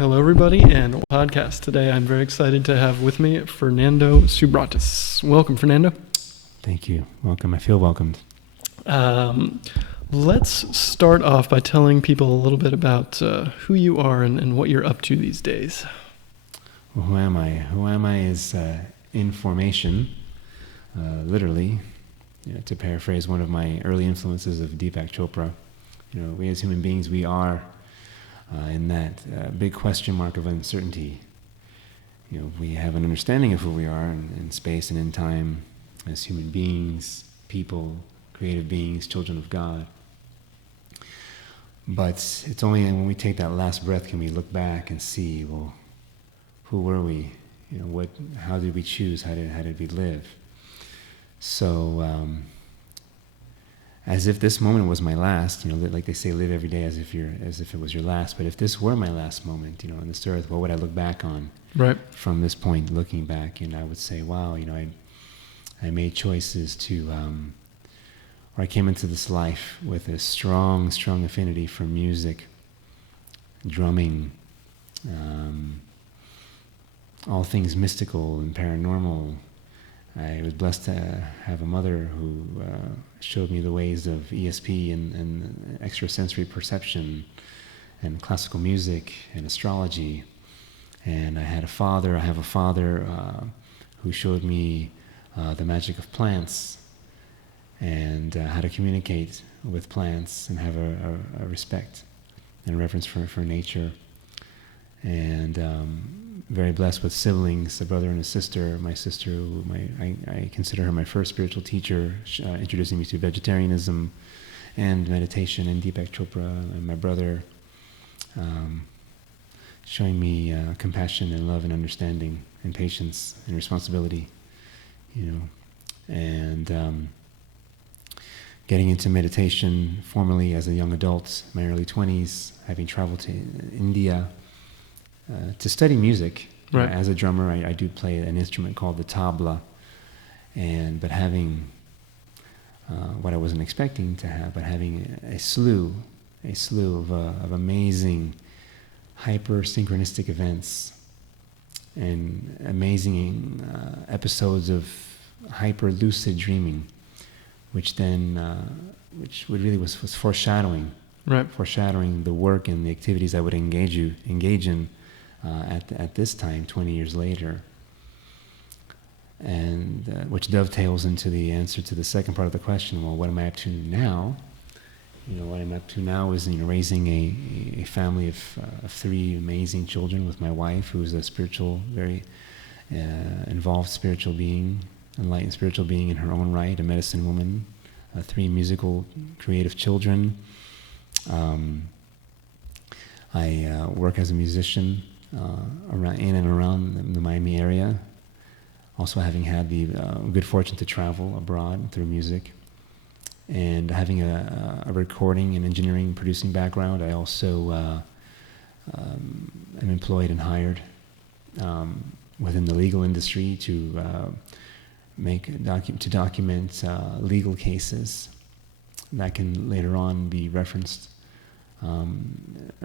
Hello, everybody, and podcast. Today, I'm very excited to have with me Fernando Subirats. Welcome, Fernando. Thank you. Welcome. I feel welcomed. Let's start off by telling people a little bit about who you are and what you're up to these days. Well, who am I? Who am I is information, literally. To paraphrase one of my early influences of Deepak Chopra, we as human beings, we are in that big question mark of uncertainty. We have an understanding of who we are in space and in time as human beings, people, creative beings, children of God. But it's only when we take that last breath can we look back and see, well, who were we? How did we choose? How did we live? So, as if this moment was my last, like they say, live every day as if it was your last. But if this were my last moment, on this earth, what would I look back on? Right. From this point, looking back, I would say, wow, I made choices or I came into this life with a strong affinity for music, drumming, all things mystical and paranormal. I was blessed to have a mother who showed me the ways of ESP and extrasensory perception and classical music and astrology. And I have a father who showed me the magic of plants and how to communicate with plants and have a respect and reverence for nature. And very blessed with siblings, a brother and a sister. My sister, I consider her my first spiritual teacher, introducing me to vegetarianism and meditation and Deepak Chopra, and my brother showing me compassion and love and understanding and patience and responsibility, and getting into meditation formally as a young adult, my early 20s, having traveled to India to study music. Right. As a drummer, I do play an instrument called the tabla, but having what I wasn't expecting to have, but having a slew of amazing hyper-synchronistic events and amazing episodes of hyper-lucid dreaming, which really was foreshadowing. Right. Foreshadowing the work and the activities I would engage in at this time, 20 years later, and which dovetails into the answer to the second part of the question. Well, what am I up to now? What I'm up to now is raising a family of 3 amazing children with my wife, who is a spiritual, very involved spiritual being, enlightened spiritual being in her own right, a medicine woman, 3 musical, creative children. I work as a musician in and around the Miami area, also having had the good fortune to travel abroad through music, and having a recording and engineering producing background. I also am employed and hired within the legal industry to document legal cases that can later on be referenced.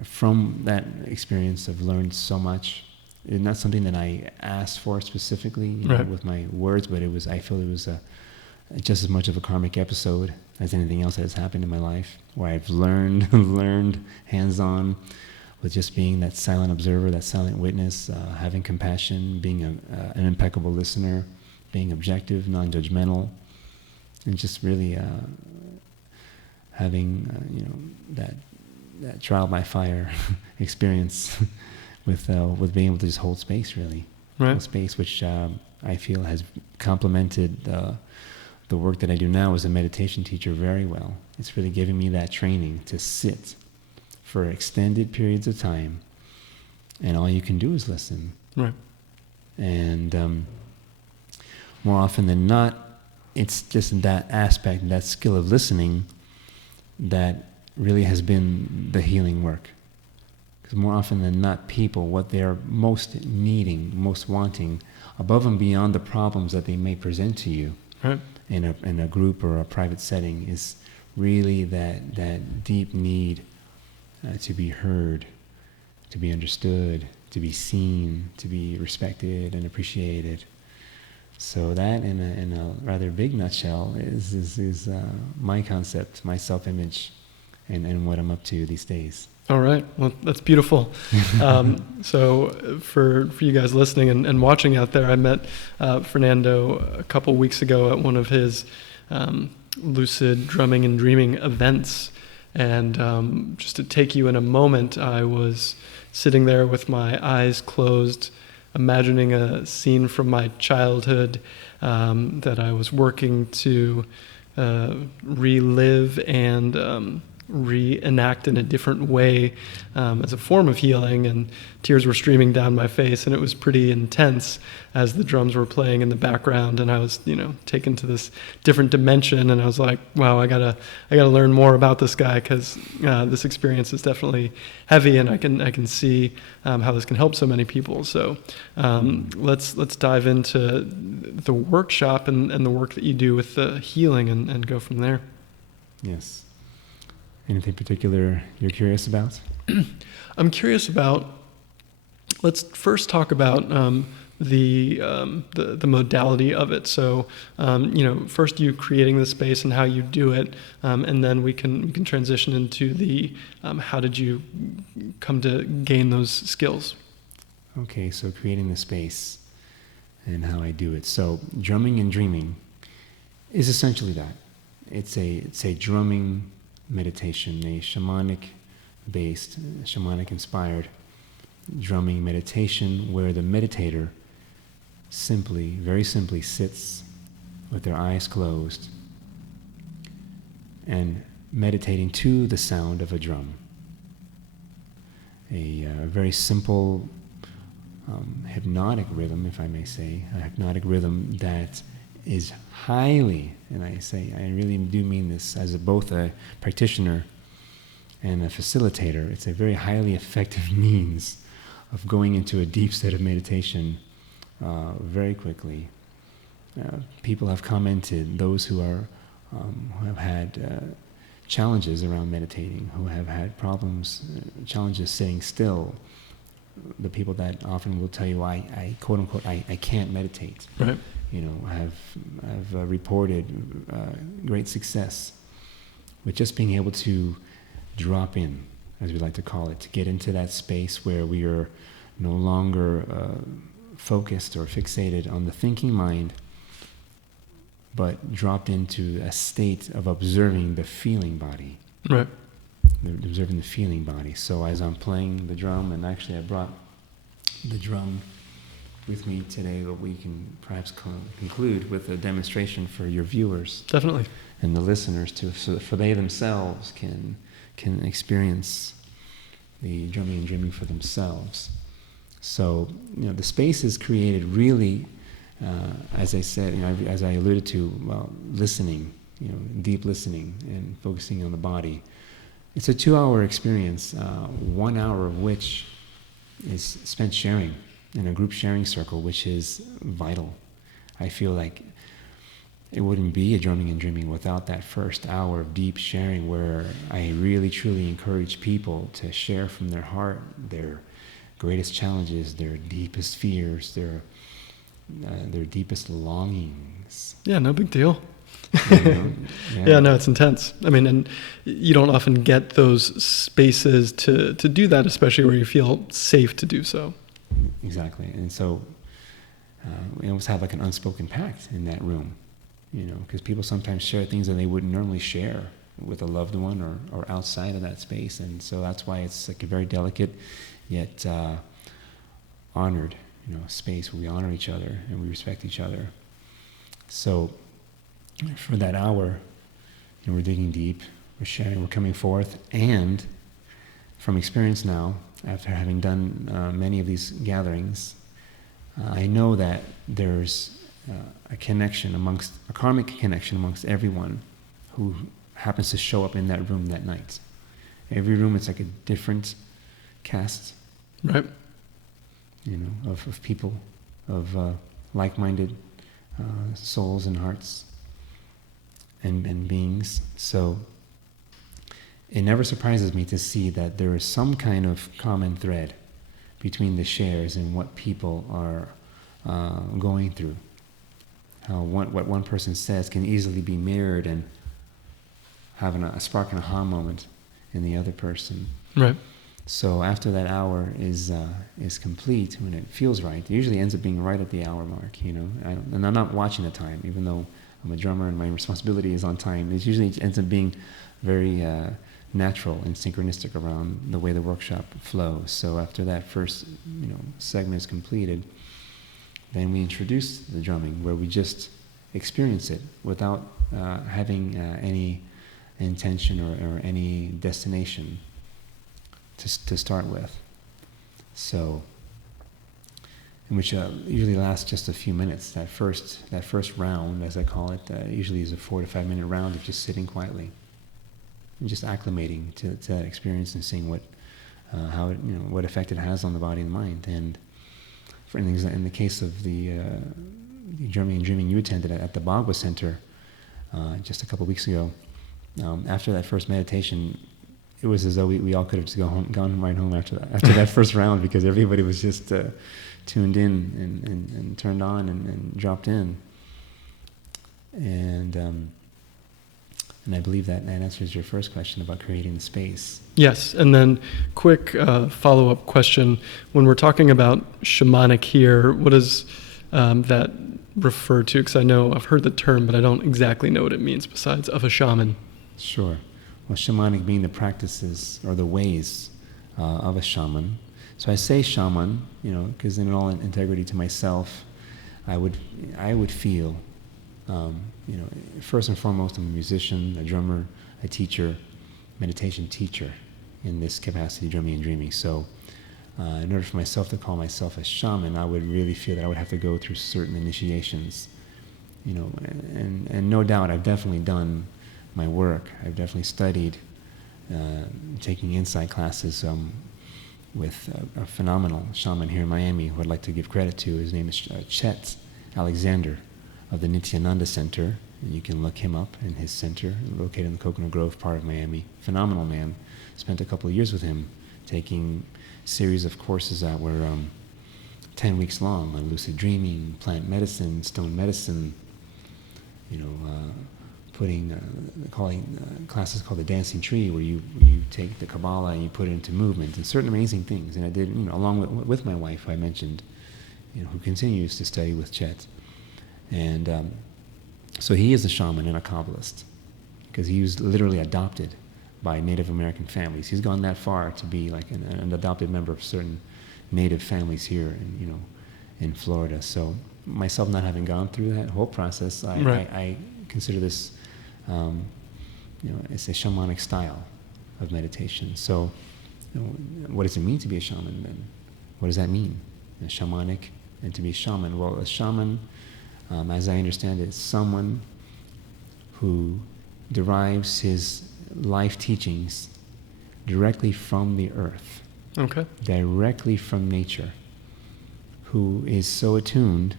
From that experience, I've learned so much. It's not something that I asked for specifically, right, with my words, but I feel it was just as much of a karmic episode as anything else that has happened in my life, where I've learned hands-on with just being that silent observer, that silent witness, having compassion, being an impeccable listener, being objective, non-judgmental, and just really having that trial by fire experience with being able to just hold space, really. Right. Hold space, which I feel has complemented the work that I do now as a meditation teacher very well. It's really giving me that training to sit for extended periods of time, and all you can do is listen. Right. And more often than not, it's just that aspect, that skill of listening, that really has been the healing work. Because more often than not, people, what they're most needing, most wanting, above and beyond the problems that they may present to you, right, in a group or a private setting, is really that deep need to be heard, to be understood, to be seen, to be respected and appreciated. So that, in a rather big nutshell, is my concept, my self-image, and what I'm up to these days. All right. Well, that's beautiful. So for you guys listening and watching out there, I met Fernando a couple weeks ago at one of his lucid drumming and dreaming events. And just to take you in a moment, I was sitting there with my eyes closed, imagining a scene from my childhood that I was working to relive and reenact in a different way as a form of healing, and tears were streaming down my face, and it was pretty intense as the drums were playing in the background, and I was taken to this different dimension, and I was like, wow, I gotta learn more about this guy, because this experience is definitely heavy, and I can see how this can help so many people. So let's dive into the workshop and the work that you do with the healing and go from there. Yes. Anything particular you're curious about? I'm curious about, let's first talk about the modality of it. So, first you creating the space and how you do it, and then we can transition into the how did you come to gain those skills? Okay, so creating the space and how I do it. So drumming and dreaming is essentially that. It's a drumming meditation, a shamanic-based, shamanic-inspired drumming meditation where the meditator very simply sits with their eyes closed and meditating to the sound of a drum. A very simple hypnotic rhythm, if I may say, a hypnotic rhythm that is highly, and I really do mean this as both a practitioner and a facilitator, it's a very highly effective means of going into a deep state of meditation very quickly. People have commented, those who have had challenges around meditating, who have had problems, challenges sitting still, the people that often will tell you, I quote unquote, I can't meditate. Right. Have reported great success with just being able to drop in, as we like to call it, to get into that space where we are no longer focused or fixated on the thinking mind, but dropped into a state of observing the feeling body. Right. Observing the feeling body. So as I'm playing the drum, and actually I brought the drum with me today, but we can perhaps conclude with a demonstration for your viewers. Definitely. And the listeners too, so for they themselves can experience the drumming and dreaming for themselves. So, the space is created really, as I said, as I alluded to, listening, deep listening and focusing on the body. It's a 2-hour experience, 1 hour of which is spent sharing in a group sharing circle, which is vital. I feel like it wouldn't be a drumming and dreaming without that first hour of deep sharing where I really truly encourage people to share from their heart their greatest challenges, their deepest fears, their deepest longings. Yeah, no big deal. Yeah, no, it's intense. I mean, and you don't often get those spaces to do that, especially where you feel safe to do so. Exactly. And so we almost have like an unspoken pact in that room, because people sometimes share things that they wouldn't normally share with a loved one or outside of that space. And so that's why it's like a very delicate yet honored, space where we honor each other and we respect each other. So for that hour, we're digging deep, we're sharing, we're coming forth, and from experience now, after having done many of these gatherings, I know that there's a karmic connection amongst everyone who happens to show up in that room that night. Every room, it's like a different cast, right? Of people, of like-minded souls and hearts and beings. So it never surprises me to see that there is some kind of common thread between the shares and what people are going through. How what one person says can easily be mirrored and have a spark and aha moment in the other person. Right. So after that hour is complete, when it feels right, it usually ends up being right at the hour mark, and I'm not watching the time, even though I'm a drummer and my responsibility is on time. It usually ends up being very natural and synchronistic around the way the workshop flows. So after that first, segment is completed, then we introduce the drumming, where we just experience it without having any intention or any destination to start with. So, which usually lasts just a few minutes. That first round, as I call it, usually is a 4 to 5 minute round of just sitting quietly and just acclimating to that experience and seeing what effect it has on the body and mind. And for instance, in the case of the drumming and dreaming you attended at the Bhagwa Center just a couple of weeks ago, after that first meditation, it was as though we all could have just gone right home after that first round, because everybody was just tuned in and turned on and dropped in. And I believe that answers your first question about creating the space. Yes, and then quick follow-up question. When we're talking about shamanic here, what does that refer to? Because I know I've heard the term, but I don't exactly know what it means besides of a shaman. Sure. Well, shamanic being the practices or the ways of a shaman. So I say shaman, because in all integrity to myself, I would feel, first and foremost, I'm a musician, a drummer, a teacher, meditation teacher in this capacity, drumming and dreaming. So in order for myself to call myself a shaman, I would really feel that I would have to go through certain initiations, and no doubt I've definitely done my work. I've definitely studied, taking insight classes with a phenomenal shaman here in Miami who I'd like to give credit to. His name is Chet Alexander of the Nityananda Center. And you can look him up in his center, located in the Coconut Grove part of Miami. Phenomenal man. Spent a couple of years with him, taking a series of courses that were 10 weeks long on lucid dreaming, plant medicine, stone medicine, calling classes called the Dancing Tree, where you take the Kabbalah and you put it into movement and certain amazing things. And I did, along with my wife, who I mentioned, who continues to study with Chet. And so he is a shaman and a Kabbalist, because he was literally adopted by Native American families. He's gone that far to be like an adopted member of certain Native families here in Florida. So myself not having gone through that whole process, I consider this, it's a shamanic style of meditation. So, what does it mean to be a shaman then? What does that mean? Shamanic and to be a shaman. Well, a shaman, as I understand it, is someone who derives his life teachings directly from the earth. Okay. Directly from nature. Who is so attuned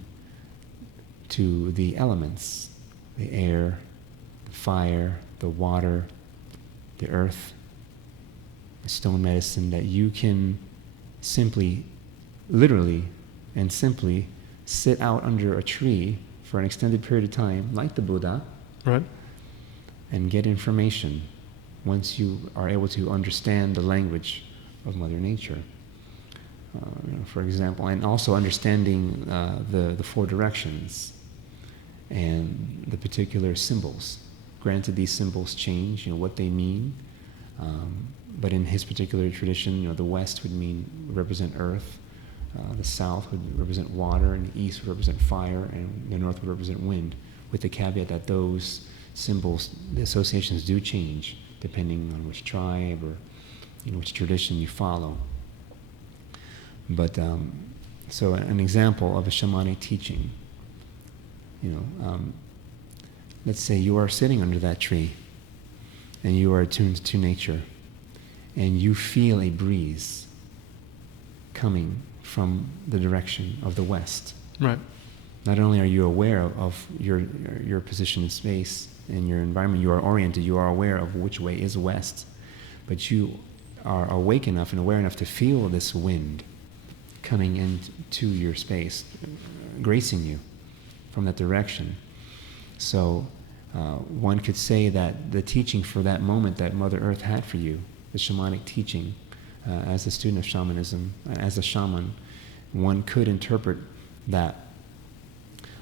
to the elements, the air, the fire, the water, the earth, the stone medicine, that you can simply, literally and simply sit out under a tree for an extended period of time, like the Buddha, right, and get information once you are able to understand the language of Mother Nature. For example, and also understanding the four directions and the particular symbols. Granted, these symbols change, what they mean, but in his particular tradition, the West would represent earth, the South would represent water, and the East would represent fire, and the North would represent wind, with the caveat that those symbols, the associations do change depending on which tribe or which tradition you follow. But so an example of a shamanic teaching, let's say you are sitting under that tree and you are attuned to nature and you feel a breeze coming from the direction of the west. Right. Not only are you aware of your position in space and your environment, you are oriented, you are aware of which way is west, but you are awake enough and aware enough to feel this wind coming into your space, gracing you from that direction. So one could say that the teaching for that moment that Mother Earth had for you, the shamanic teaching, as a student of shamanism, as a shaman, one could interpret that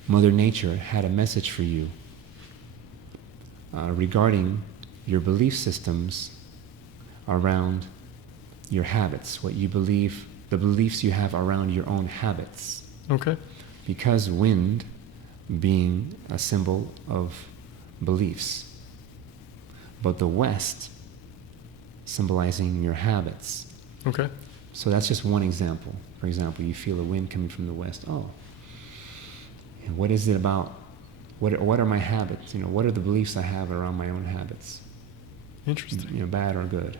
Mother Nature had a message for you regarding your belief systems around your habits, what you believe, the beliefs you have around your own habits. Okay. Because wind being a symbol of beliefs, but the west symbolizing your habits. Okay. So that's just one example. For example, you feel a wind coming from the west. Oh, and what is it about? What are my habits? What are the beliefs I have around my own habits? Interesting. Bad or good.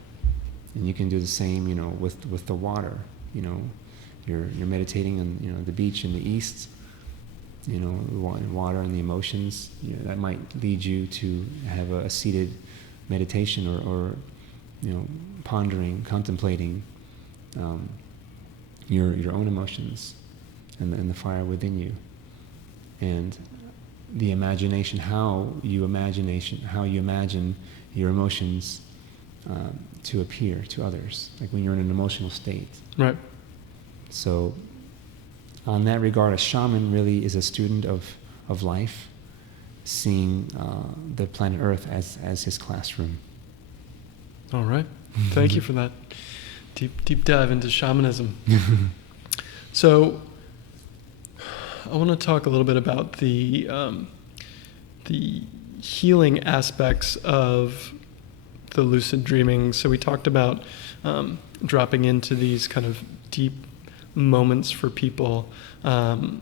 And you can do the same, with the water. You're meditating on the beach in the east. The water and the emotions. That might lead you to have a seated meditation or pondering, contemplating your own emotions and the fire within you, and the imagination, how you imagine your emotions to appear to others, like when you're in an emotional state. Right. So, on that regard, a shaman really is a student of life, seeing the planet Earth as his classroom. All right. Thank you for that deep dive into shamanism. So, I want to talk a little bit about the healing aspects of the lucid dreaming. So we talked about dropping into these kind of deep moments for people. Can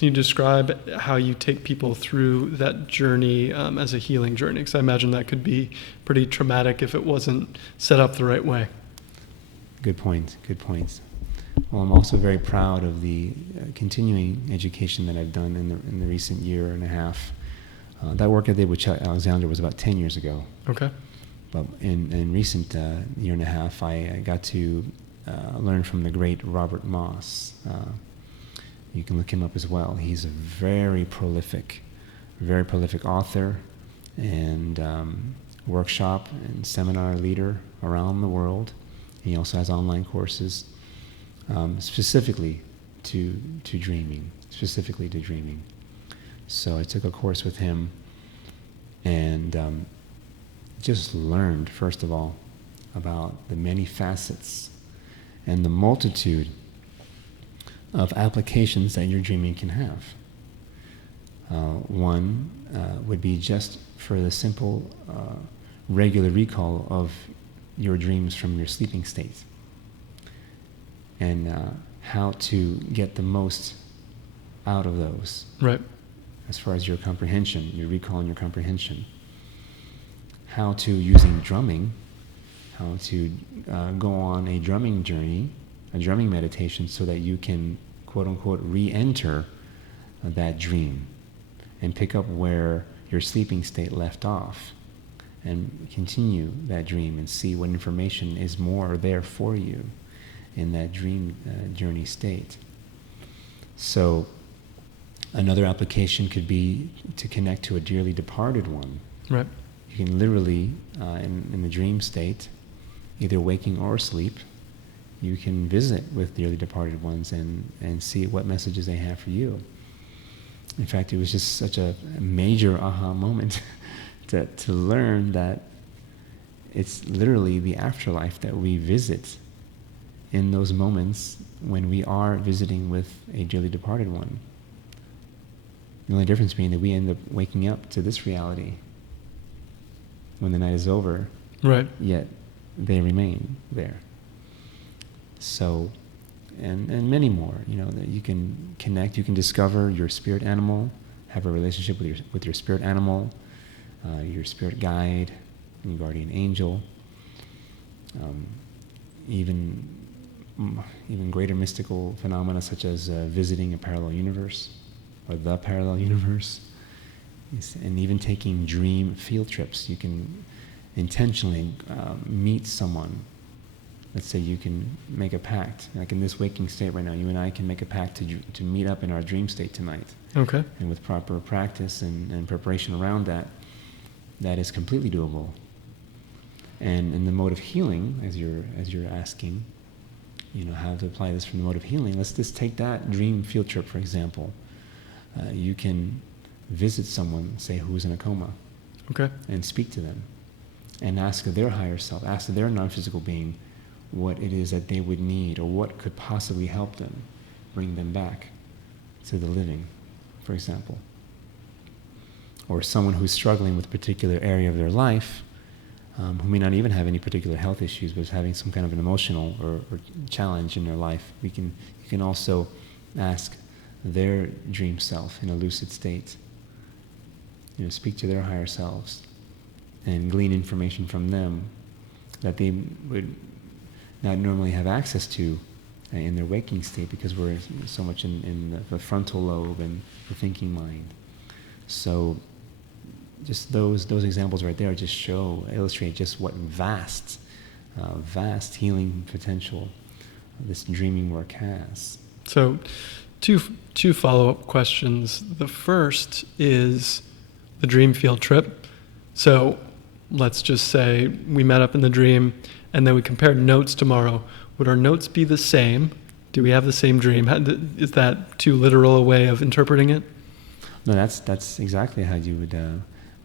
you describe how you take people through that journey as a healing journey? Because I imagine that could be pretty traumatic if it wasn't set up the right way. Good point. Well, I'm also very proud of the continuing education that I've done in the recent year and a half. That work I did with Chuck Alexander was about 10 years ago. Okay. But in recent year and a half, I got to learn from the great Robert Moss. You can look him up as well. He's a very prolific author and workshop and seminar leader around the world. He also has online courses specifically to dreaming. So I took a course with him and just learned, first of all, about the many facets and the multitude of applications that your dreaming can have. One would be just for the simple, regular recall of your dreams from your sleeping state, and how to get the most out of those. Right. As far as your comprehension, your recall and your comprehension. How to, using drumming, how to go on a drumming journey, a drumming meditation, so that you can, quote unquote, re-enter that dream and pick up where your sleeping state left off and continue that dream and see what information is more there for you in that dream journey state. So another application could be to connect to a dearly departed one. Right. You can literally, in the dream state, either waking or asleep, you can visit with dearly departed ones and see what messages they have for you. In fact, it was just such a major aha moment to learn that it's literally the afterlife that we visit in those moments when we are visiting with a dearly departed one. The only difference being that we end up waking up to this reality when the night is over, right? Yet they remain there. So, and many more, that you can connect, you can discover your spirit animal, have a relationship with your spirit animal, your spirit guide, your guardian angel, even greater mystical phenomena such as visiting a parallel universe or the parallel universe, and even taking dream field trips. You can intentionally meet someone let's say you can make a pact, like in this waking state right now, you and I can make a pact to meet up in our dream state tonight. Okay. And with proper practice and preparation around that, that is completely doable. And in the mode of healing, as you're asking, how to apply this from the mode of healing, let's just take that dream field trip, for example. You can visit someone, say, who's in a coma. Okay. And speak to them. And ask their higher self, ask their non-physical being what it is that they would need or what could possibly help them, bring them back to the living, for example. Or someone who's struggling with a particular area of their life, who may not even have any particular health issues, but is having some kind of an emotional or challenge in their life. You can also ask their dream self in a lucid state. Speak to their higher selves and glean information from them that they would not normally have access to in their waking state, because we're so much in the frontal lobe and the thinking mind. So just those examples right there just illustrate just what vast healing potential this dreaming work has. So two follow-up questions. The first is the dream field trip. So let's just say we met up in the dream and then we compared notes tomorrow. Would our notes be the same? Do we have the same dream? Is that too literal a way of interpreting it? No, that's exactly how you would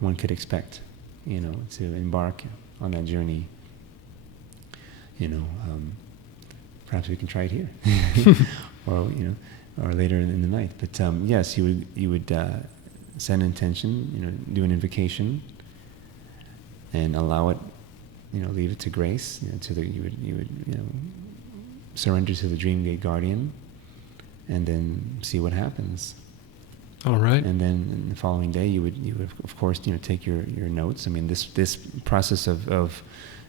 one could expect, to embark on that journey. Perhaps we can try it here, or later in the night. But yes, you would set an intention, do an invocation, and allow it, leave it to grace. You would surrender to the dream gate guardian, and then see what happens. All right. And then in the following day, you would of course take your notes. I mean, this process of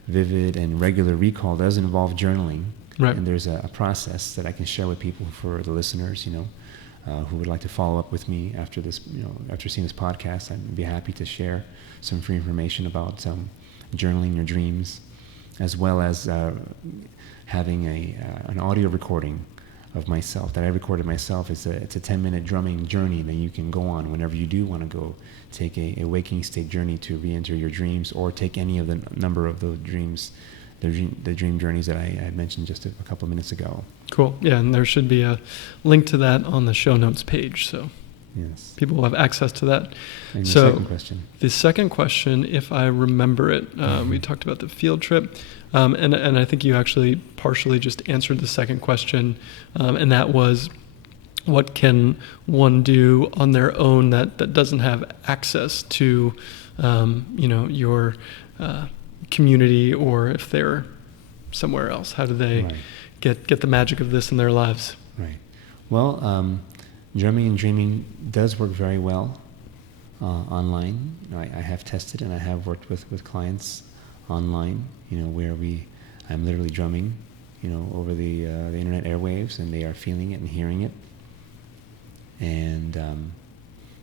vivid and regular recall does involve journaling. Right. And there's a process that I can share with people, for the listeners, who would like to follow up with me after this, after seeing this podcast. I'd be happy to share some free information about journaling your dreams, as well as having an audio recording of myself that I recorded myself. It's a 10-minute drumming journey that you can go on whenever you do want to go take a waking state journey to re-enter your dreams, or take any of the number of those dreams, the dream journeys that I had mentioned just a couple of minutes ago. Cool. Yeah, and there should be a link to that on the show notes page, so yes, people will have access to that. And the So second question. The second question, if I remember it, we talked about the field trip, and I think you actually partially just answered the second question, and that was, what can one do on their own that doesn't have access to, your community, or if they're somewhere else? How do they Right. get the magic of this in their lives? Right. Well, drumming and dreaming does work very well online. I have tested, and I have worked with clients online, where I'm literally drumming, over the internet airwaves, and they are feeling it and hearing it, and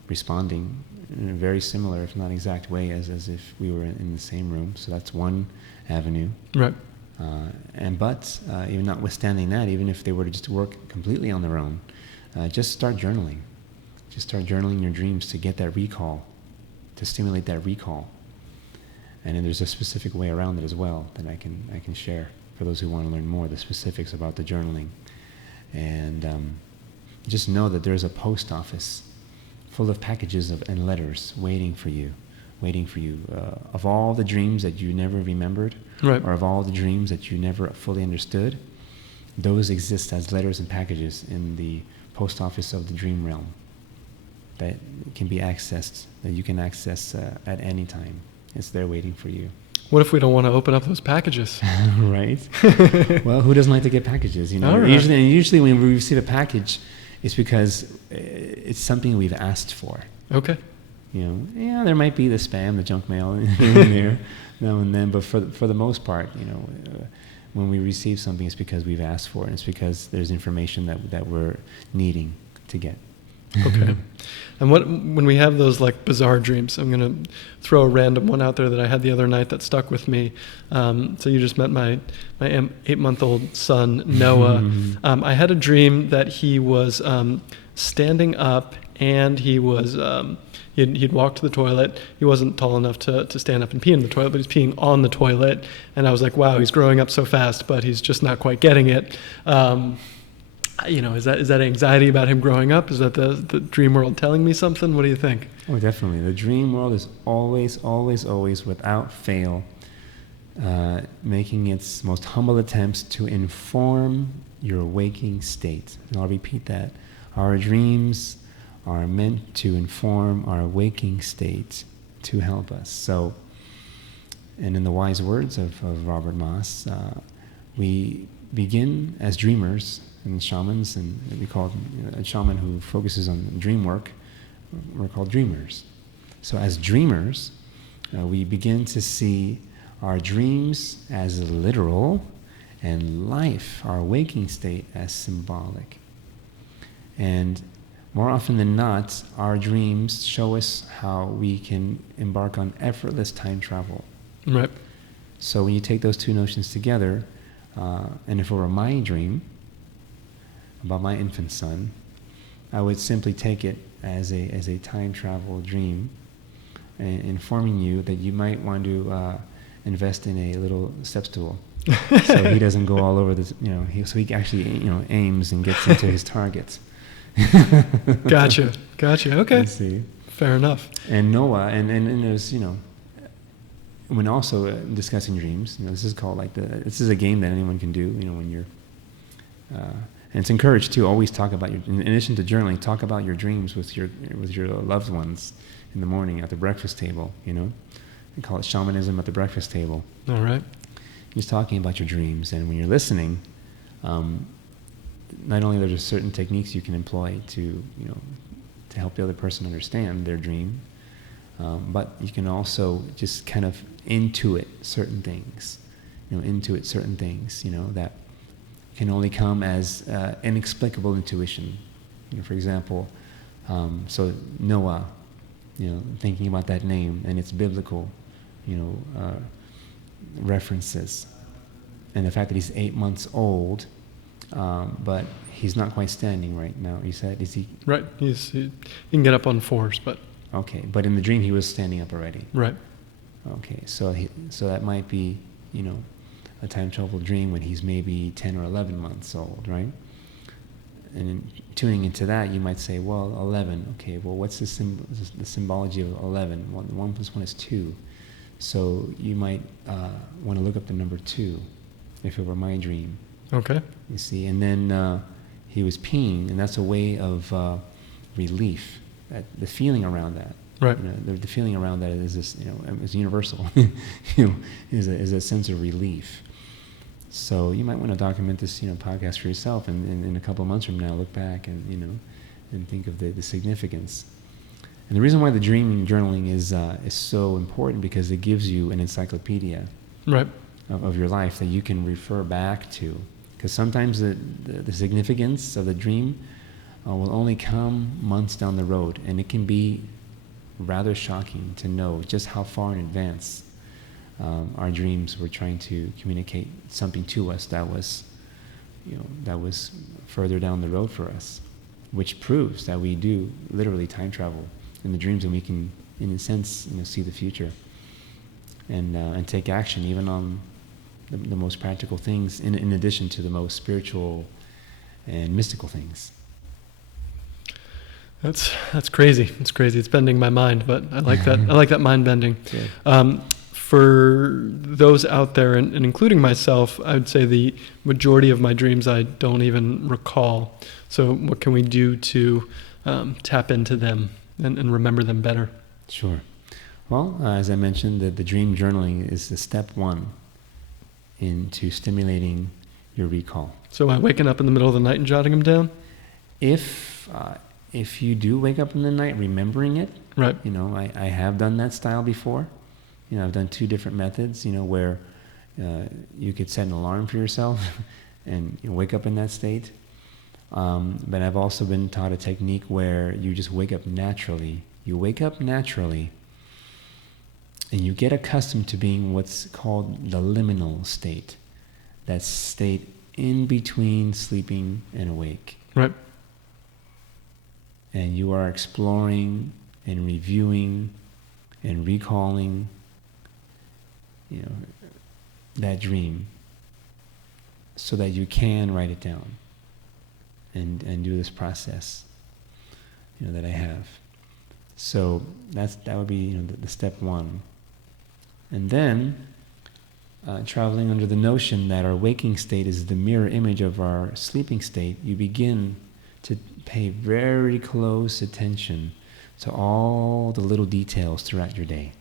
responding in a very similar, if not exact way, as if we were in the same room. So that's one avenue. Right. But even notwithstanding that, even if they were to just work completely on their own, just start journaling. Just start journaling your dreams to get that recall, to stimulate that recall. And then there's a specific way around it as well that I can share for those who want to learn more, the specifics about the journaling. And just know that there's a post office full of packages and letters waiting for you. Of all the dreams that you never remembered, Right. or of all the dreams that you never fully understood, those exist as letters and packages in the post office of the dream realm that can be accessed, that you can access at any time. It's there waiting for you. What if we don't want to open up those packages? Right? Well, who doesn't like to get packages? All right. Usually when we receive a package, it's because it's something we've asked for. Okay. There might be the spam, the junk mail here and there, now and then, but for the most part, when we receive something, it's because we've asked for it, and it's because there's information that we're needing to get. Okay. And when we have those like bizarre dreams, I'm gonna throw a random one out there that I had the other night that stuck with me. So you just met my 8-month-old son Noah. I had a dream that he was standing up, and he was he'd walked to the toilet. He wasn't tall enough to stand up and pee in the toilet, but he's peeing on the toilet. And I was like, wow, he's growing up so fast, but he's just not quite getting it. Is that anxiety about him growing up? Is that the dream world telling me something? What do you think? Oh, definitely. The dream world is always, always, always, without fail, making its most humble attempts to inform your waking state. And I'll repeat that. Our dreams are meant to inform our waking state to help us. So, and in the wise words of Robert Moss, we begin as dreamers and shamans, and we call a shaman who focuses on dream work, we're called dreamers. So as dreamers, we begin to see our dreams as literal and life, our waking state, as symbolic. And more often than not, our dreams show us how we can embark on effortless time travel. Right. So when you take those two notions together, and if it were my dream about my infant son, I would simply take it as a time travel dream, informing you that you might want to invest in a little step stool, so he doesn't go all over this. So he actually aims and gets into his targets. Gotcha. Okay. You see. Fair enough. And Noah, and there's when also discussing dreams, this is called this is a game that anyone can do. When you're and it's encouraged to always talk about in addition to journaling, talk about your dreams with your loved ones in the morning at the breakfast table. We call it shamanism at the breakfast table. All right. Just talking about your dreams, and when you're listening, not only are there certain techniques you can employ to help the other person understand their dream, but you can also just kind of intuit certain things, that can only come as inexplicable intuition. For example, so Noah, thinking about that name and its biblical, references, and the fact that he's 8 months old, but he's not quite standing right now. You said, is he? Right. He can get up on 4s, but. Okay, but in the dream he was standing up already. Right. Okay, so that might be, a time travel dream when he's maybe 10 or 11 months old, right? And in tuning into that, you might say, well, 11. Okay, well, what's the symbology of 11? Well, 1 + 1 is 2. So you might want to look up the number 2, if it were my dream. Okay. You see, and then he was peeing, and that's a way of relief. The feeling around that. Right. The feeling around that is this, is universal. is a sense of relief. So you might want to document this, podcast for yourself, and in a couple of months from now, look back and and think of the significance. And the reason why the dream journaling is so important, because it gives you an encyclopedia, right, of your life that you can refer back to. Because sometimes the significance of the dream will only come months down the road, and it can be rather shocking to know just how far in advance our dreams were trying to communicate something to us that was further down the road for us, which proves that we do literally time travel in the dreams, and we can, in a sense, see the future and take action even on the most practical things, in addition to the most spiritual and mystical things. That's crazy. It's crazy. It's bending my mind, but I like that. I like that mind bending. For those out there, and including myself, I would say the majority of my dreams I don't even recall. So what can we do to tap into them and remember them better? Sure. Well, as I mentioned, the dream journaling is the step one into stimulating your recall. So am I waking up in the middle of the night and jotting them down? If you do wake up in the night remembering it, right? I have done that style before. I've done 2 different methods, where you could set an alarm for yourself and wake up in that state. But I've also been taught a technique where you just wake up naturally. You wake up naturally, and you get accustomed to being what's called the liminal state. That state in between sleeping and awake. Right. And you are exploring and reviewing and recalling, that dream, so that you can write it down and do this process, that I have. So that would be, the step one. And then traveling under the notion that our waking state is the mirror image of our sleeping state, you begin to pay very close attention to all the little details throughout your day.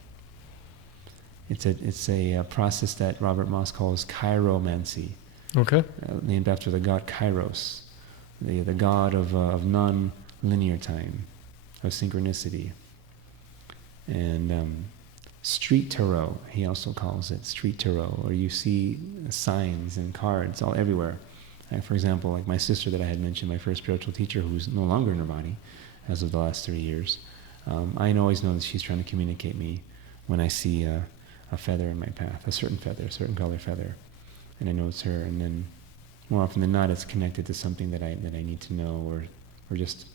It's a process that Robert Moss calls chiromancy. Okay. Named after the god Kairos, the god of non-linear time, of synchronicity. And street tarot, he also calls it street tarot, or you see signs and cards all everywhere. For example, like my sister that I had mentioned, my first spiritual teacher, who's no longer in her body as of the last 3 years, I always know that she's trying to communicate me when I see a feather in my path, a certain color feather, and I know it's her. And then more often than not, it's connected to something that I need to know, or just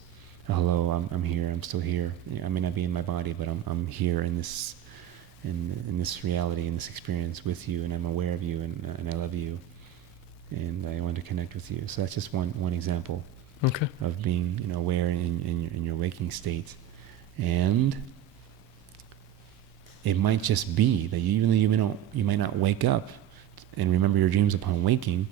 hello, I'm here, I'm still here. I may not be in my body, but I'm here in this reality, in this experience with you, and I'm aware of you, and I love you, and I want to connect with you. So that's just one example. Okay. Of being aware in your waking state. And it might just be that even though you might not wake up and remember your dreams upon waking,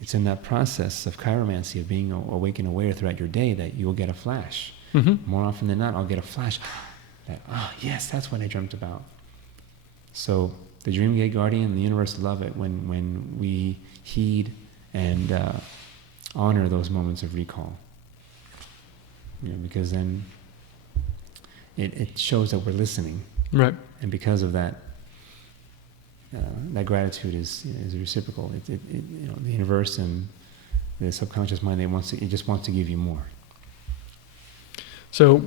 it's in that process of chiromancy, of being awake and aware throughout your day, that you will get a flash. Mm-hmm. More often than not, I'll get a flash that, yes, that's what I dreamt about. So the Dream Gate Guardian, the universe love it when we heed and honor those moments of recall. Because then it shows that we're listening. Right. And because of that, that gratitude is reciprocal. The universe and the subconscious mind, it just wants to give you more. So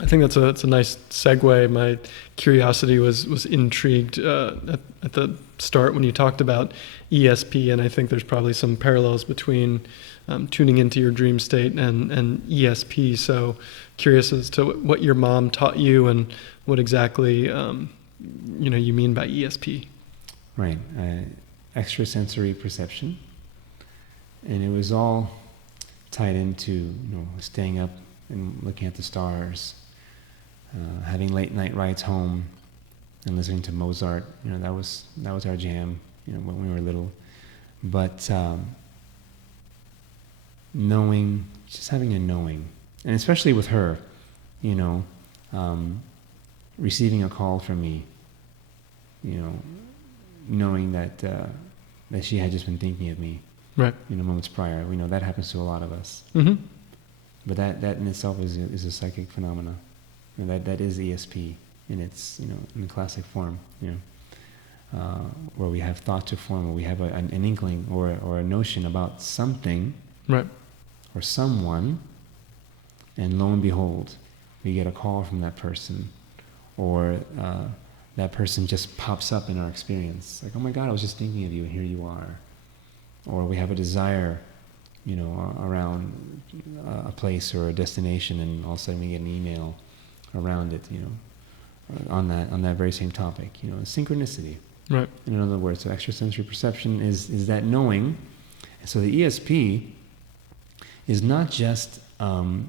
I think that's a nice segue. My curiosity was intrigued at the start when you talked about ESP, and I think there's probably some parallels between tuning into your dream state and ESP. So curious as to what your mom taught you and what exactly you mean by ESP. Right, extrasensory perception, and it was all tied into staying up and looking at the stars, having late night rides home, and listening to Mozart. That was our jam. When we were little, but knowing, just having a knowing, and especially with her, receiving a call from me, knowing that she had just been thinking of me, right? Moments prior. We know that happens to a lot of us. Mm-hmm. But that in itself is a psychic phenomena. That is ESP in its in the classic form. Where we have thought to form, where we have an inkling or a notion about something, right, or someone, and lo and behold, we get a call from that person, or that person just pops up in our experience. Like, oh my God, I was just thinking of you, and here you are. Or we have a desire, around a place or a destination, and all of a sudden we get an email around it, on that very same topic. Synchronicity. Right. In other words, so extrasensory perception is that knowing. So the ESP is not just the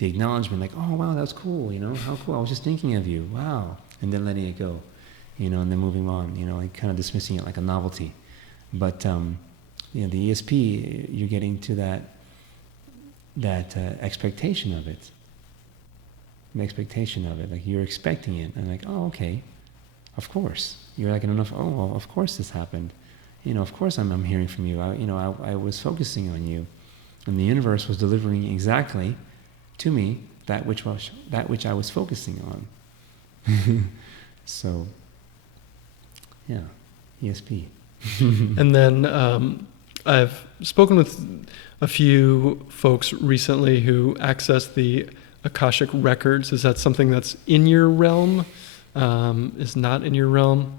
acknowledgement, like, oh wow, that's cool, how cool, I was just thinking of you, wow, and then letting it go, and then moving on, like kind of dismissing it like a novelty. But the ESP, you're getting to that expectation of it. The expectation of it, like you're expecting it, and like, oh, okay, of course. You're like enough. Oh, well, of course this happened. Of course I'm hearing from you. I was focusing on you, and the universe was delivering exactly to me that which I was focusing on. So, yeah, ESP. And then I've spoken with a few folks recently who access the Akashic Records. Is that something that's in your realm? Is not in your realm?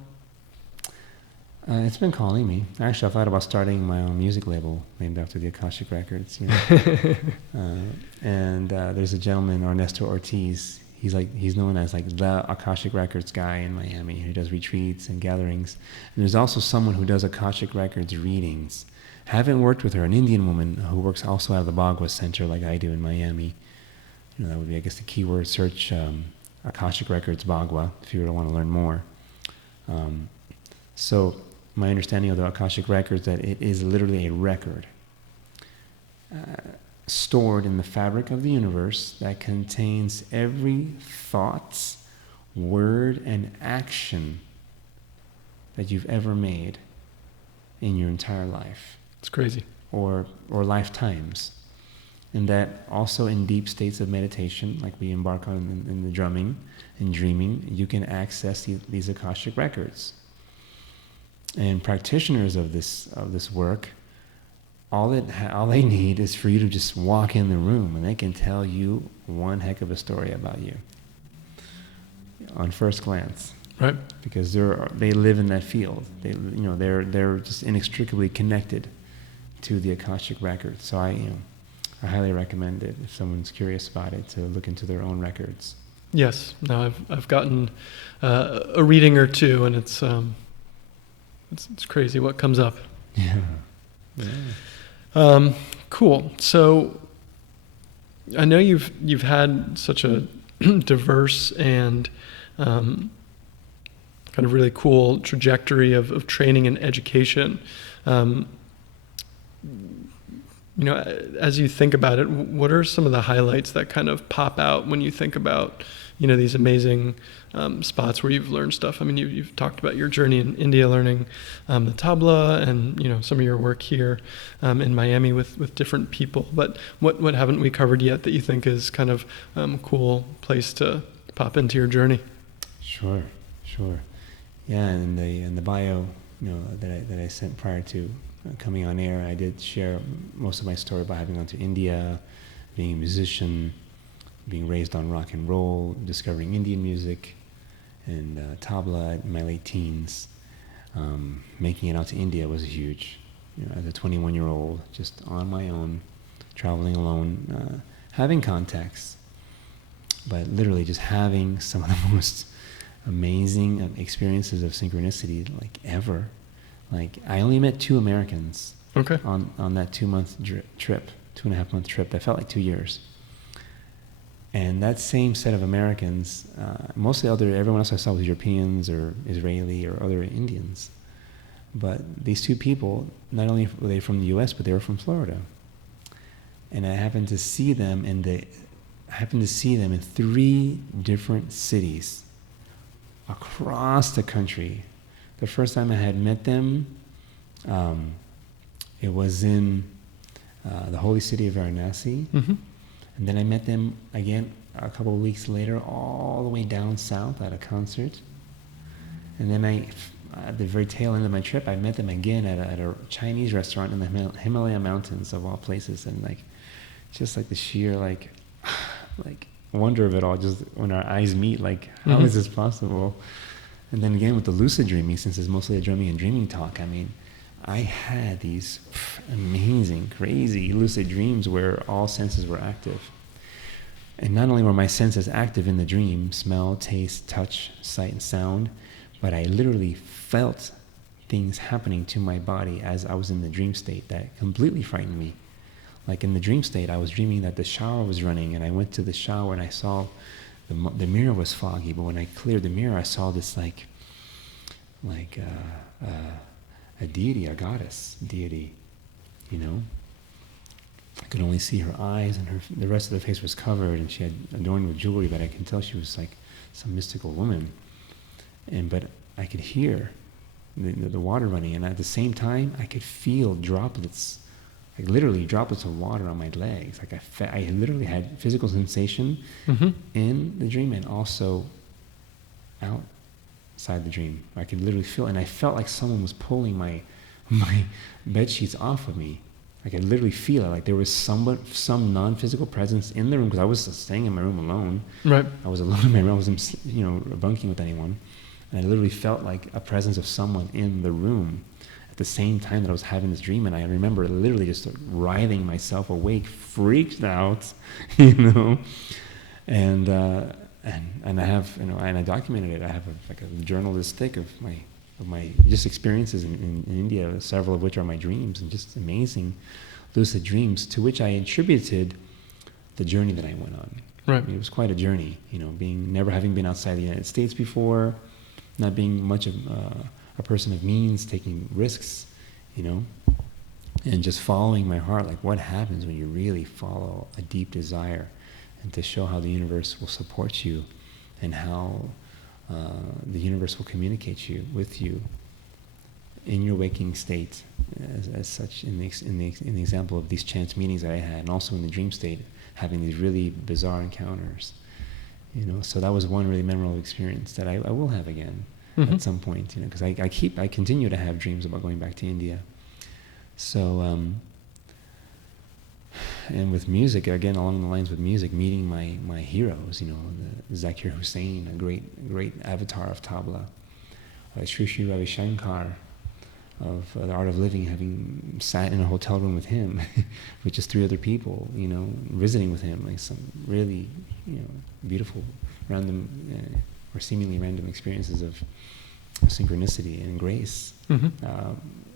It's been calling me. Actually, I thought about starting my own music label named after the Akashic Records. You know? And there's a gentleman, Ernesto Ortiz. He's known as like the Akashic Records guy in Miami, who does retreats and gatherings. And there's also someone who does Akashic Records readings. Haven't worked with her, an Indian woman who works also out of the Bhagwat Center like I do in Miami. You know, that would be, I guess, the keyword search, Akashic Records Bhagwa, if you were to want to learn more. So my understanding of the Akashic Records, that it is literally a record stored in the fabric of the universe that contains every thought, word, and action that you've ever made in your entire life. It's crazy. Or lifetimes. And that also in deep states of meditation, like we embark on in the drumming and dreaming, you can access these Akashic Records. And practitioners of this work, all they need is for you to just walk in the room, and they can tell you one heck of a story about you on first glance. Right. Because they live in that field. They're just inextricably connected to the Akashic Records. So I highly recommend it if someone's curious about it, to look into their own records. Yes. No, I've gotten a reading or two, and it's crazy what comes up. Yeah. Cool. So I know you've had such a diverse and kind of really cool trajectory of training and education. As you think about it, what are some of the highlights that kind of pop out when you think about, these amazing spots where you've learned stuff? I mean, you've talked about your journey in India learning the tabla, and some of your work here in Miami with different people. But what haven't we covered yet that you think is kind of a cool place to pop into your journey? Sure. Yeah, and in the bio, that I sent prior to coming on air, I did share most of my story about having gone to India, being a musician, being raised on rock and roll, discovering Indian music and tabla in my late teens. Making it out to India was huge. As a 21-year-old, just on my own, traveling alone, having contacts, but literally just having some of the most amazing experiences of synchronicity ever. I only met 2 Americans on that 2-month trip, 2.5-month trip. That felt like 2 years. And that same set of Americans, everyone else I saw was Europeans or Israeli or other Indians. But these 2 people, not only were they from the US, but they were from Florida. And I happened to see them in 3 different cities across the country. The first time I had met them, it was in the holy city of Varanasi. Mm-hmm. And then I met them again a couple of weeks later, all the way down south at a concert. And then at the very tail end of my trip, I met them again at a Chinese restaurant in the Himalaya mountains, of all places. And just the sheer wonder of it all, just when our eyes meet, how is this possible? And then again with the lucid dreaming, since it's mostly a drumming and dreaming talk, I had these amazing, crazy lucid dreams where all senses were active. And not only were my senses active in the dream, smell, taste, touch, sight, and sound, but I literally felt things happening to my body as I was in the dream state that completely frightened me. In the dream state, I was dreaming that the shower was running, and I went to the shower and I saw the mirror was foggy, but when I cleared the mirror, I saw this a deity, a goddess deity, I could only see her eyes, and the rest of the face was covered, and she had adorned with jewelry, but I can tell she was some mystical woman. But I could hear the water running, and at the same time, I could feel droplets, literally droplets of water on my legs. I literally had physical sensation in the dream and also outside the dream. I could literally feel, and I felt like someone was pulling my my bed sheets off of me. I could literally feel it, like there was some non-physical presence in the room, because I was staying in my room alone. Right. I was alone in my room. I wasn't, bunking with anyone. And I literally felt like a presence of someone in the room at the same time that I was having this dream. And I remember literally just writhing myself awake, freaked out, And I have, and I documented it. I have a journal this thick of my just experiences in India, several of which are my dreams, and just amazing lucid dreams, to which I attributed the journey that I went on. Right. It was quite a journey, never having been outside the United States before, not being much of a person of means, taking risks, and just following my heart. Like, what happens when you really follow a deep desire, and to show how the universe will support you, and how the universe will communicate with you in your waking state, as such, in the example of these chance meetings that I had, and also in the dream state, having these really bizarre encounters. So that was one really memorable experience that I will have again at some point. Because I continue to have dreams about going back to India. So, and with music, again, along the lines with music, meeting my heroes, the Zakir Hussain, a great avatar of tabla, Sri Sri Ravi Shankar of the Art of Living, having sat in a hotel room with him, with just 3 other people, visiting with him, like some really, beautiful, random, or seemingly random experiences of synchronicity and grace.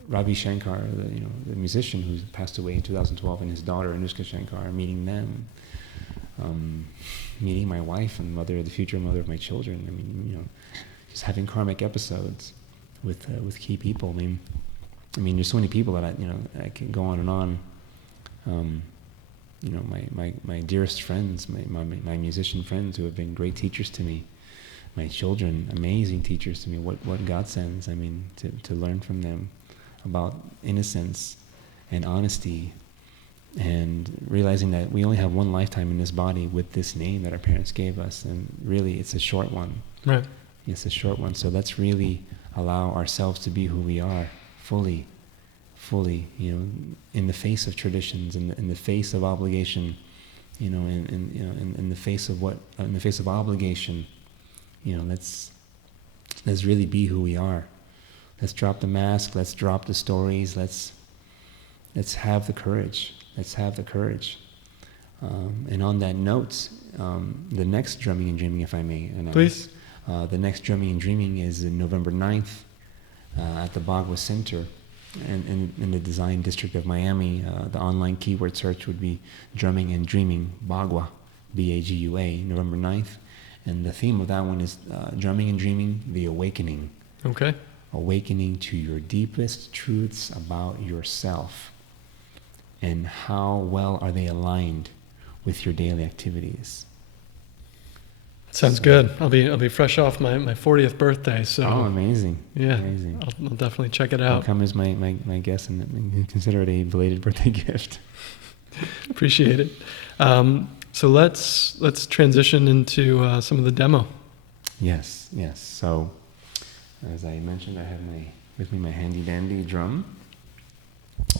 Ravi Shankar, the musician who passed away in 2012, and his daughter Anushka Shankar, meeting them, meeting my wife and the future mother of my children. I mean, just having karmic episodes with key people. I mean, there's so many people that I can go on and on. My dearest friends, my musician friends, who have been great teachers to me. My children, amazing teachers to me. What God sends. I mean, to learn from them about innocence and honesty, and realizing that we only have one lifetime in this body with this name that our parents gave us, and really it's a short one. Right. It's a short one. So let's really allow ourselves to be who we are fully, in the face of traditions, in the face of obligation, in the face of obligation, let's really be who we are. Let's drop the mask. Let's drop the stories. Let's have the courage. Let's have the courage. And on that note, the next Drumming and Dreaming, if I may announce. Please. The next Drumming and Dreaming is November 9th at the Bagua Center in the Design District of Miami. The online keyword search would be Drumming and Dreaming Bagua, B-A-G-U-A, November 9th. And the theme of that one is Drumming and Dreaming, the Awakening. Okay. Awakening to your deepest truths about yourself, and how well are they aligned with your daily activities. Sounds good. I'll be fresh off my 40th birthday, so. Oh, amazing. Yeah, amazing. I'll definitely check it out. I'll come as my guest and consider it a belated birthday gift. Appreciate it. So let's transition into some of the demo. Yes. So, as I mentioned, I have with me my handy dandy drum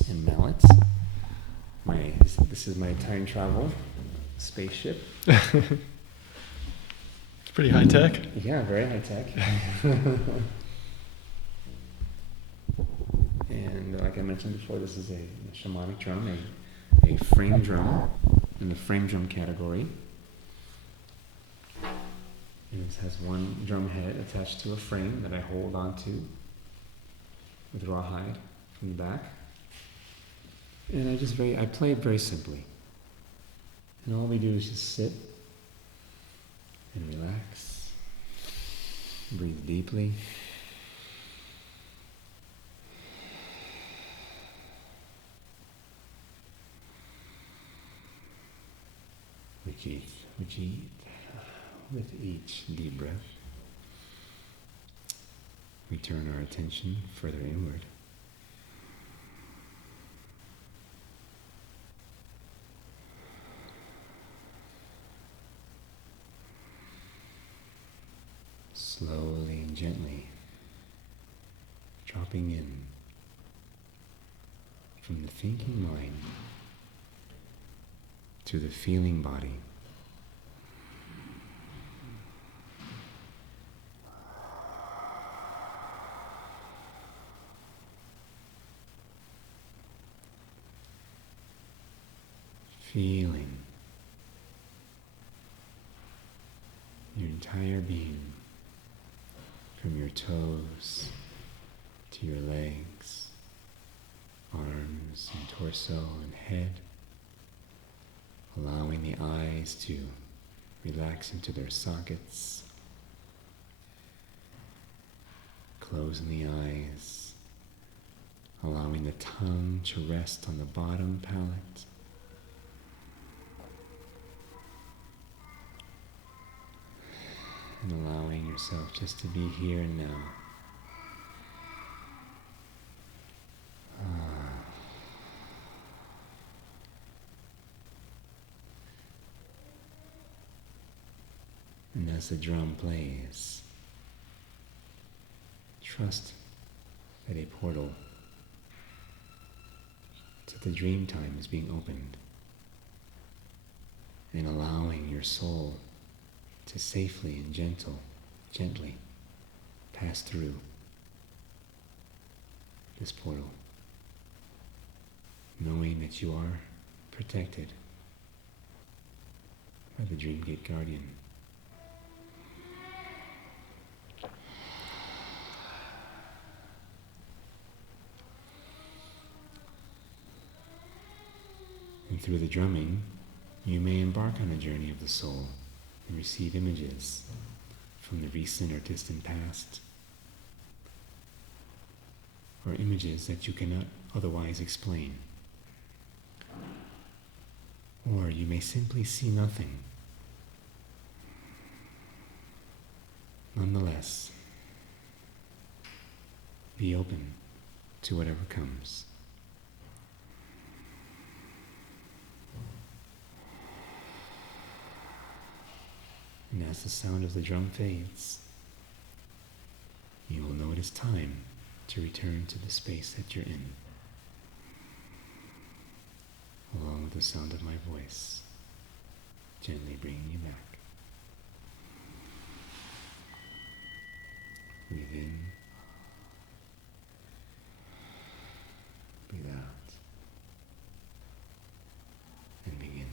and mallets. This is my time travel spaceship. It's pretty high tech. Yeah, very high tech. And like I mentioned before, this is a shamanic drum, a frame drum in the frame drum category. And this has one drum head attached to a frame that I hold onto with rawhide from the back. And I play it very simply. And all we do is just sit and relax, breathe deeply. With each deep breath, we turn our attention further inward. Slowly and gently dropping in from the thinking mind to the feeling body. Feeling your entire being, from your toes to your legs, arms and torso and head, allowing the eyes to relax into their sockets, closing the eyes, allowing the tongue to rest on the bottom palate, and allowing yourself just to be here and now. And as the drum plays, trust that a portal to the dream time is being opened, and allowing your soul to safely and gently pass through this portal, knowing that you are protected by the Dream Gate Guardian. And through the drumming, you may embark on a journey of the soul and receive images from the recent or distant past, or images that you cannot otherwise explain. Or you may simply see nothing. Nonetheless, be open to whatever comes. And as the sound of the drum fades, you will know it is time to return to the space that you're in, along with the sound of my voice, gently bringing you back. Breathe in, breathe out, and begin.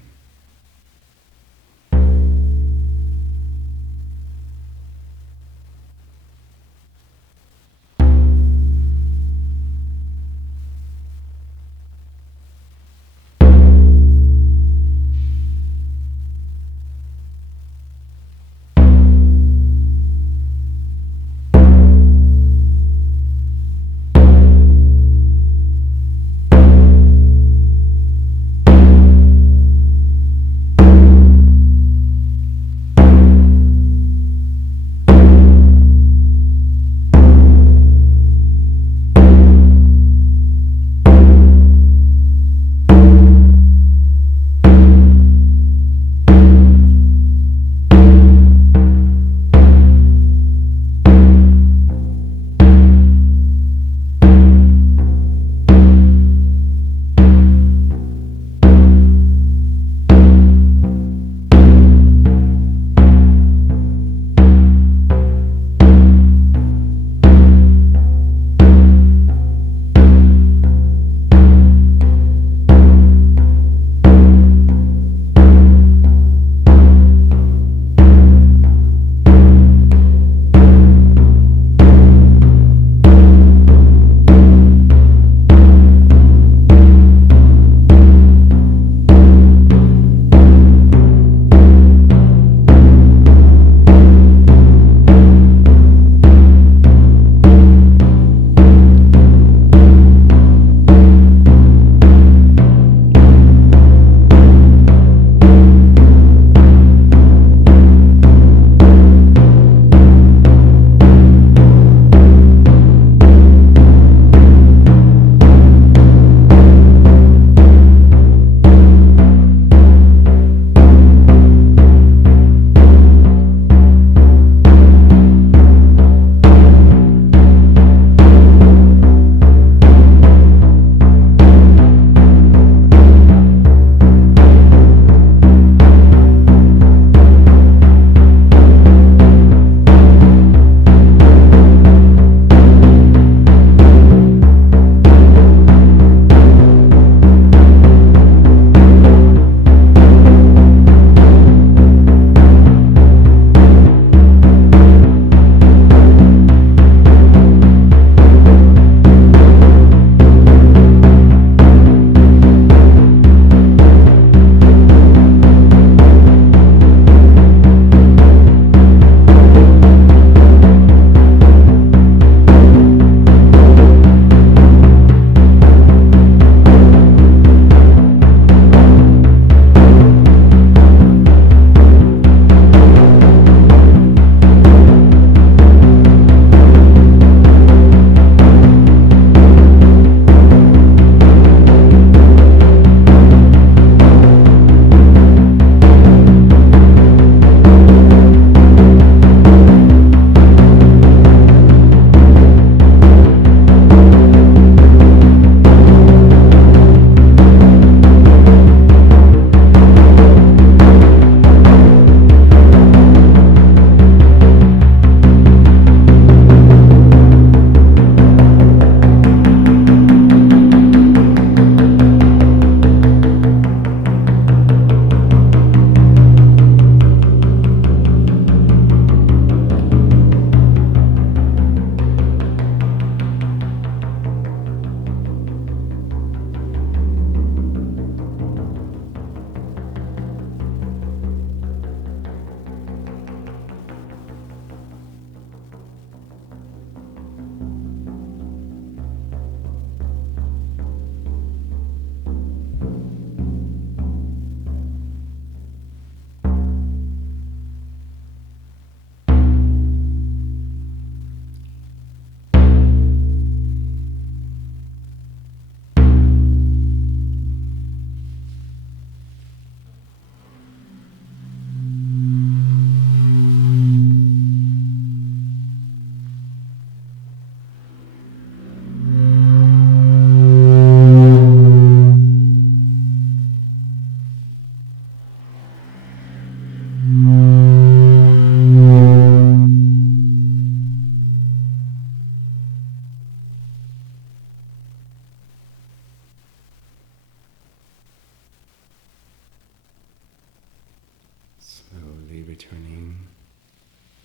returning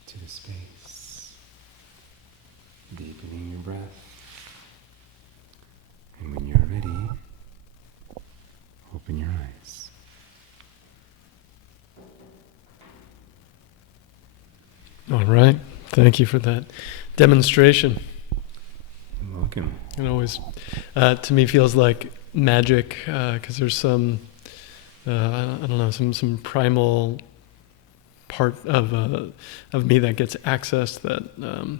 to the space, deepening your breath. And when you're ready, open your eyes. All right. Thank you for that demonstration. You're welcome. It always, to me, feels like magic because there's some, I don't know, some primal part of me that gets access that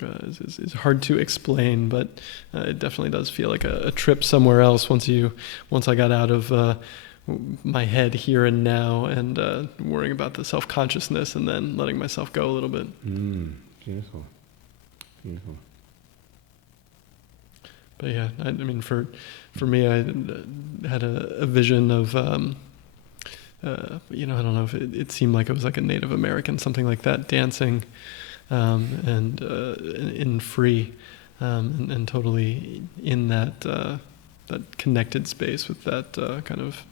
is hard to explain, but it definitely does feel like a trip somewhere else once I got out of my head here and now and worrying about the self-consciousness and then letting myself go a little bit. Beautiful. Beautiful. But yeah, I mean, for me, I had a vision of, I don't know if it seemed like it was like a Native American, something like that, dancing and in free and totally in that connected space with that kind of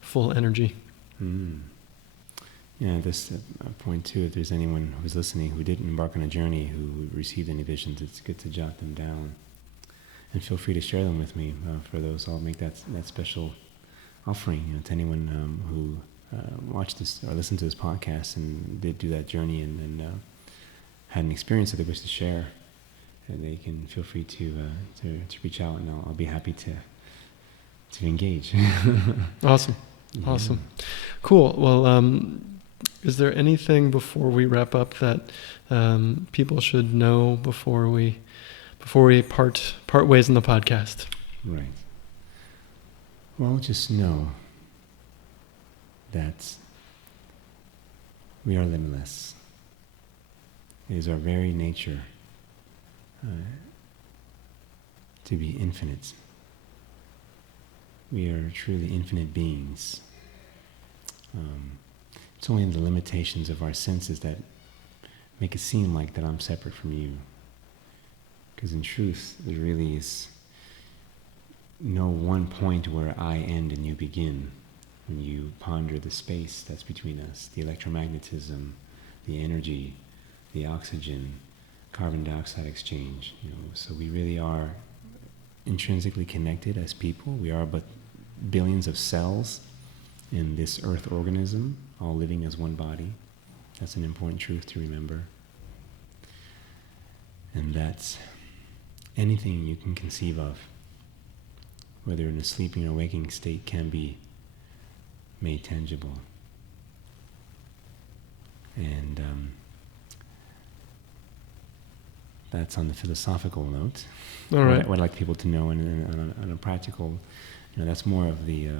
full energy. Yeah, this point too, if there's anyone who's listening who didn't embark on a journey, who received any visions, it's good to jot them down. And feel free to share them with me. For those, I'll make that special offering to anyone who watched this or listened to this podcast and did do that journey and had an experience that they wish to share. And they can feel free to reach out, and I'll be happy to engage. Awesome. Yeah. Awesome. Cool. Well, is there anything before we wrap up that people should know before we part ways in the podcast? Right. Well, just know that we are limitless. It is our very nature to be infinite. We are truly infinite beings. It's only the limitations of our senses that make it seem like that I'm separate from you. Because in truth, there really is no one point where I end and you begin. When you ponder the space that's between us, the electromagnetism, the energy, the oxygen, carbon dioxide exchange, so we really are intrinsically connected as people. We are but billions of cells in this earth organism, all living as one body. That's an important truth to remember. And that's anything you can conceive of, whether in a sleeping or waking state, can be made tangible. And that's on the philosophical note. All right. What I'd like people to know, and on a practical, that's more of the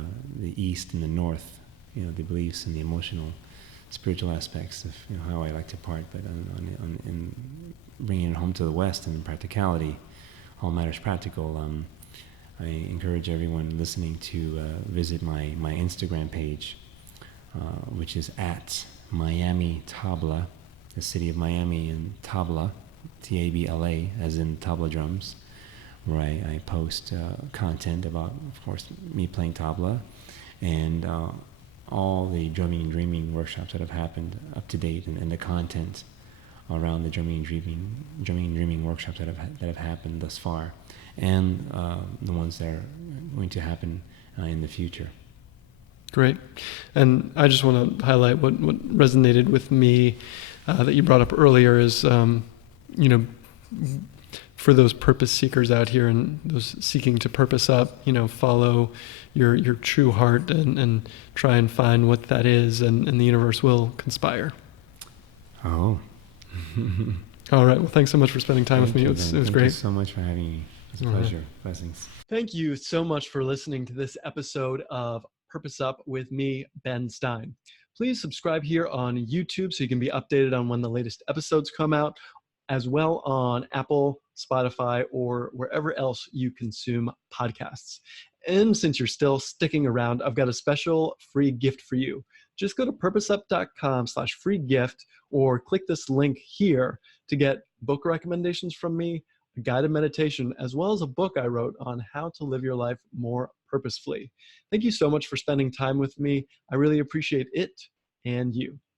East and the North, the beliefs and the emotional, spiritual aspects of how I like to part. But in bringing it home to the West and in practicality, all matters practical. I encourage everyone listening to visit my Instagram page, which is at Miami Tabla, the city of Miami, and Tabla, T-A-B-L-A, as in tabla drums, where I post content about, of course, me playing tabla, and all the drumming and dreaming workshops that have happened up to date, and the content around the drumming and dreaming workshops that have happened thus far, and the ones that are going to happen in the future. Great. And I just want to highlight what resonated with me that you brought up earlier is, for those purpose seekers out here and those seeking to purpose up, follow your true heart and try and find what that is, and the universe will conspire. Oh. All right. Well, thanks so much for spending time with me. It was Thank great. you so much for having me. It's a pleasure. Right. Blessings. Thank you so much for listening to this episode of Purpose Up with me, Ben Stein. Please subscribe here on YouTube so you can be updated on when the latest episodes come out, as well on Apple, Spotify, or wherever else you consume podcasts. And since you're still sticking around, I've got a special free gift for you. Just go to purposeup.com/free gift or click this link here to get book recommendations from me, a guided meditation, as well as a book I wrote on how to live your life more purposefully. Thank you so much for spending time with me. I really appreciate it and you.